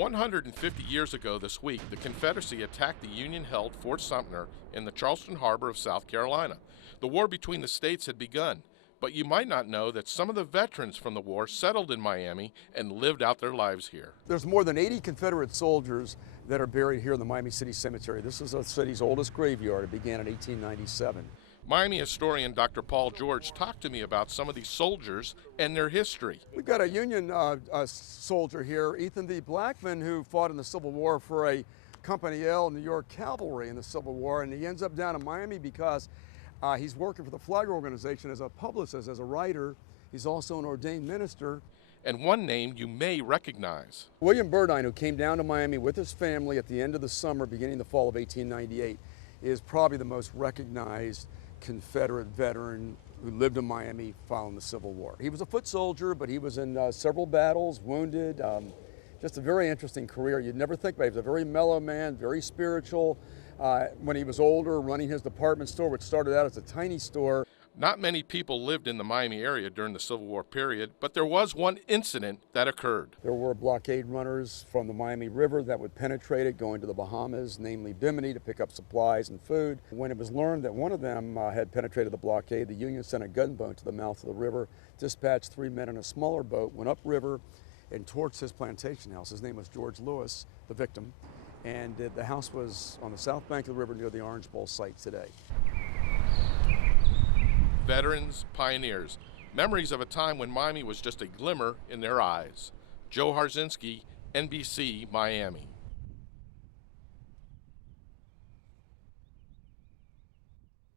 150 years ago this week, the Confederacy attacked the Union-held Fort Sumter in the Charleston Harbor of South Carolina. The war between the states had begun, but you might not know that some of the veterans from the war settled in Miami and lived out their lives here. There's more than 80 Confederate soldiers that are buried here in the Miami City Cemetery. This is the city's oldest graveyard. It began in 1897. Miami historian Dr. Paul George talked to me about some of these soldiers and their history. We've got a Union soldier here, Ethan V. Blackman, who fought in the Civil War for a Company L New York Cavalry in the Civil War, and he ends up down in Miami because he's working for the Flag Organization as a publicist, as a writer. He's also an ordained minister. And one name you may recognize. William Burdine, who came down to Miami with his family at the end of the summer, beginning the fall of 1898, is probably the most recognized Confederate veteran who lived in Miami following the Civil War. He was a foot soldier, but he was in several battles, wounded. Just a very interesting career. You'd never think about it. He was a very mellow man, very spiritual. When he was older, running his department store, which started out as a tiny store. Not many people lived in the Miami area during the Civil War period, but there was one incident that occurred. There were blockade runners from the Miami River that would penetrate it, going to the Bahamas, namely Bimini, to pick up supplies and food. When it was learned that one of them had penetrated the blockade, the Union sent a gunboat to the mouth of the river, dispatched 3 men in a smaller boat, went upriver and torched his plantation house. His name was George Lewis, the victim, and the house was on the south bank of the river near the Orange Bowl site today. Veterans, pioneers, memories of a time when Miami was just a glimmer in their eyes. Joe Harzinski, NBC, Miami.